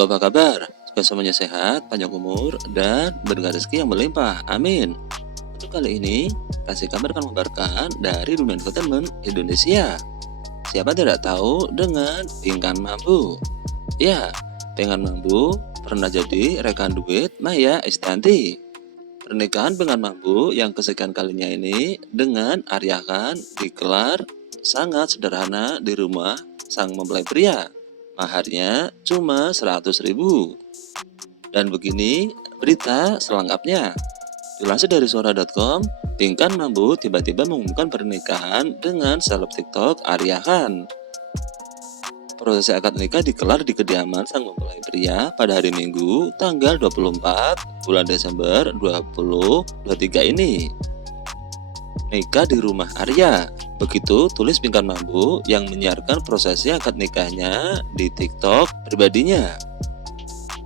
Halo, apa kabar? Semoga semuanya sehat, panjang umur, dan berkah rezeki yang berlimpah. Amin. Untuk kali ini, kasih kabar akan mengabarkan dari dunia entertainment Indonesia. Siapa tidak tahu dengan Pinkan Mambo? Ya, Pinkan Mambo pernah jadi rekan duet Maya Estianty. Pernikahan Pinkan Mambo yang kesekian kalinya ini dengan Arya Khan digelar sangat sederhana di rumah sang mempelai pria. Maharnya cuma 100.000. Dan begini berita selengkapnya. Dilansir dari suara.com, Pinkan Mambo tiba-tiba mengumumkan pernikahan dengan seleb TikTok Arya Khan. Prosesi akad nikah digelar di kediaman sang mempelai pria pada hari Minggu tanggal 24 bulan Desember 2023 ini. Nikah di rumah Arya, begitu tulis Pinkan Mambo yang menyiarkan prosesi akad nikahnya di TikTok pribadinya.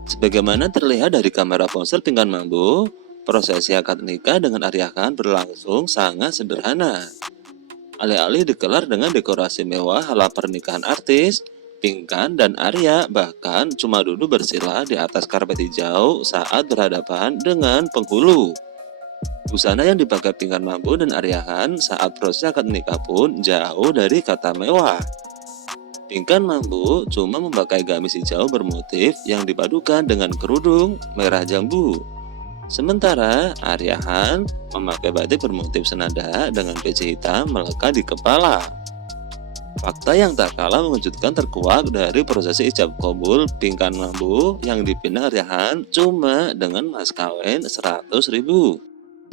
Sebagaimana terlihat dari kamera ponsel Pinkan Mambo, prosesi akad nikah dengan Arya Khan berlangsung sangat sederhana. Alih-alih digelar dengan dekorasi mewah ala pernikahan artis, Pinkan dan Arya bahkan cuma duduk bersila di atas karpet hijau saat berhadapan dengan penghulu. Busana yang dipakai Pinkan Mambo dan Arya Khan saat proses akad nikah pun jauh dari kata mewah. Pinkan Mambo cuma memakai gamis hijau bermotif yang dipadukan dengan kerudung merah jambu. Sementara Arya Khan memakai batik bermotif senada dengan peci hitam melekat di kepala. Fakta yang tak kalah mengejutkan terkuak dari prosesi ijab kabul Pinkan Mambo yang dipindah Arya Khan cuma dengan mas kawin 100.000.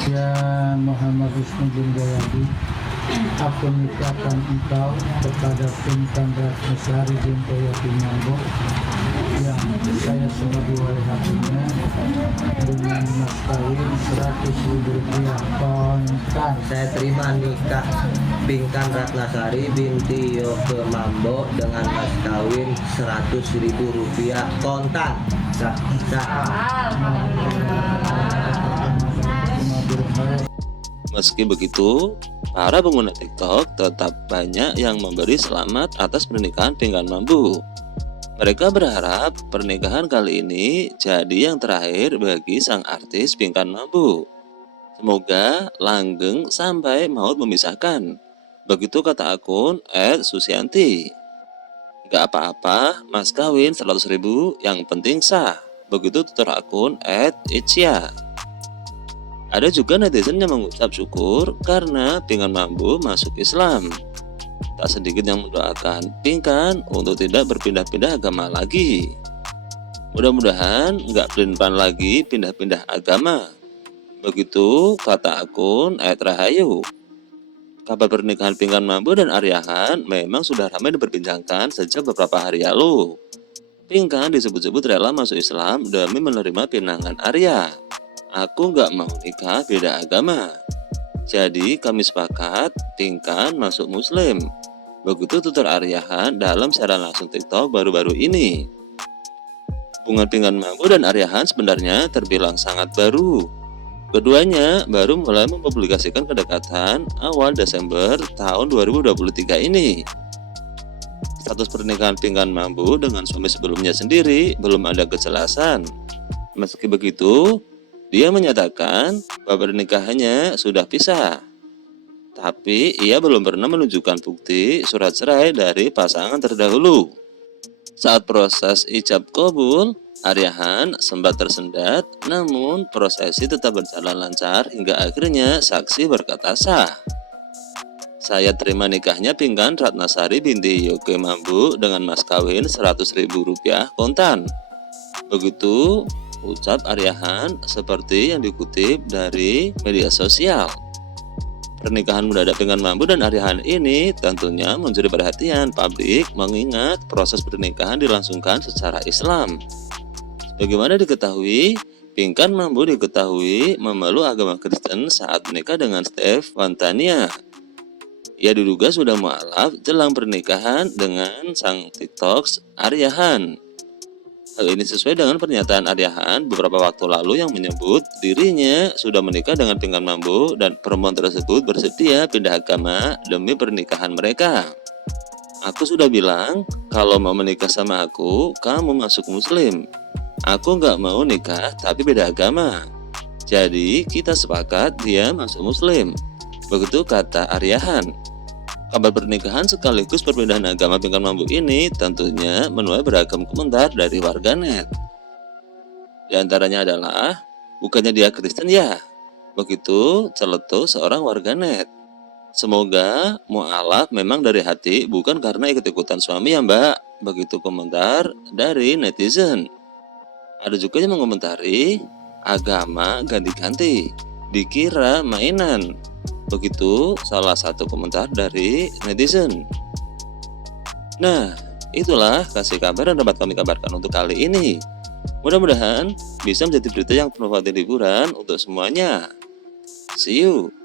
Ya Muhammad Wisnu bin Jayadi, aku nikahkan engkau kepada Pinkan Ratnasari binti Yati Mambo yang saya sebagai wali hatinya dengan mas kawin 100.000 rupiah kontan. Saya terima nikah Pinkan Ratnasari binti Yoke Mambo dengan mas kawin 100.000 rupiah kontan. Sah. Meski begitu, para pengguna TikTok tetap banyak yang memberi selamat atas pernikahan Pinkan Mambo. Mereka berharap pernikahan kali ini jadi yang terakhir bagi sang artis Pinkan Mambo. Semoga langgeng sampai maut memisahkan. Begitu kata akun @susianti. Gak apa-apa, mas kawin 100.000, yang penting sah. Begitu tutur akun @ichya. Ada juga netizen yang mengucap syukur karena Pinkan Mambo masuk Islam. Tak sedikit yang mendoakan Pinkan untuk tidak berpindah-pindah agama lagi. Mudah-mudahan nggak pelin-pelan lagi pindah-pindah agama. Begitu kata akun @rahayu. Kabar pernikahan Pinkan Mambo dan Arya Khan memang sudah ramai diperbincangkan sejak beberapa hari lalu. Pinkan disebut-sebut rela masuk Islam demi menerima pinangan Arya. Aku nggak mau nikah beda agama. Jadi kami sepakat Pinkan masuk Muslim. Begitu tutur Arya Khan dalam siaran langsung TikTok baru-baru ini. Hubungan Pinkan Mambo dan Arya Khan sebenarnya terbilang sangat baru. Keduanya baru mulai mempublikasikan kedekatan awal Desember tahun 2023 ini. Status pernikahan Pinkan Mambo dengan suami sebelumnya sendiri belum ada kejelasan. Meski begitu, dia menyatakan bahwa pernikahannya sudah pisah. Tapi ia belum pernah menunjukkan bukti surat cerai dari pasangan terdahulu. Saat proses ijab kabul, Arya Khan sempat tersendat, namun prosesi tetap berjalan lancar hingga akhirnya saksi berkata sah. Saya terima nikahnya Pinkan Ratnasari binti Yoke Mambo dengan mas kawin 100.000 rupiah kontan. Begitu ucap Arya Khan seperti yang dikutip dari media sosial. Pernikahan mendadak Pinkan Mambo dan Arya Khan ini tentunya mencuri perhatian publik mengingat proses pernikahan dilangsungkan secara Islam. Bagaimana diketahui, Pinkan Mambo diketahui memeluk agama Kristen saat menikah dengan Steve Wantania. Ia diduga sudah mualaf jelang pernikahan dengan sang TikTok Arya Khan. Hal ini sesuai dengan pernyataan Arya Khan beberapa waktu lalu yang menyebut dirinya sudah menikah dengan Pinkan Mambo dan perempuan tersebut bersedia pindah agama demi pernikahan mereka. Aku sudah bilang, Kalau mau menikah sama aku, kamu masuk muslim. Aku nggak mau nikah tapi beda agama. Jadi kita sepakat dia masuk muslim. Begitu kata Aryahan. Kabar pernikahan sekaligus perbedaan agama Pinkan Mambo ini tentunya menuai beragam komentar dari warganet. Di antaranya adalah, bukannya dia Kristen ya? Begitu celetuk seorang warganet. Semoga mualaf memang dari hati, bukan karena ikut-ikutan suami ya mbak. Begitu komentar dari netizen. Ada juga yang mengomentari, agama ganti-ganti, dikira mainan. Begitu salah satu komentar dari netizen. Nah, itulah kasih kabar yang dapat kami kabarkan untuk kali ini. Mudah-mudahan bisa menjadi berita yang penuh hiburan untuk semuanya. See you.